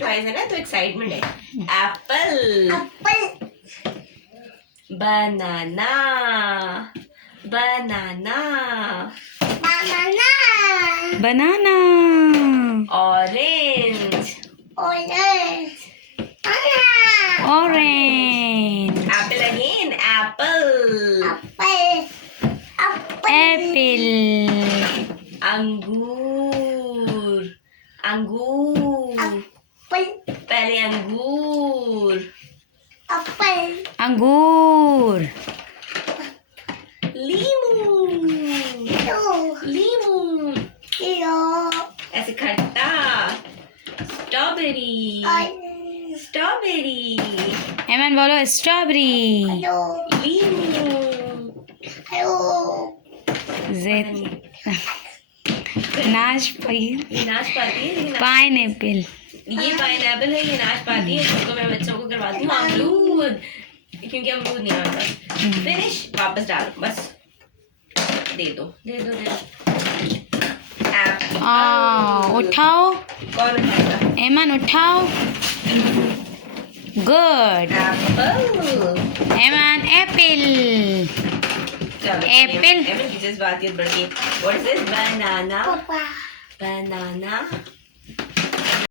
Twice है ना, तो एक्साइटमेंट है। Apple, apple, banana, banana, banana, banana, orange, orange, orange, apple again, apple, apple, apple, अंगूर, अंगूर, एप्पल, पहले अंगूर, एप्पल, अंगूर, लीमू, लीमू, किलो, ऐसे खट्टा, स्ट्रॉबेरी, स्ट्रॉबेरी, एमन बोलो स्ट्रॉबेरी, लीमू, जेड नाशपाती, ये नाशपाती है, लेकिन पाइनएप्पल, ये पाइनएप्पल है, ये नाशपाती है, जिसको मैं बच्चों को करवाती हूँ अमरूद, क्योंकि अमरूद नहीं आता। फिनिश, वापस डालो, बस दे दो, दे दो, दे दो। एप्पल, उठाओ कौन उठाएगा? एमन उठाओ, गुड, एप्पल, एमन एप्पल, चलो एप्पल। एप्पल की जज्बातियत बढ़ गई। What is this? बनाना, पापा, बनाना,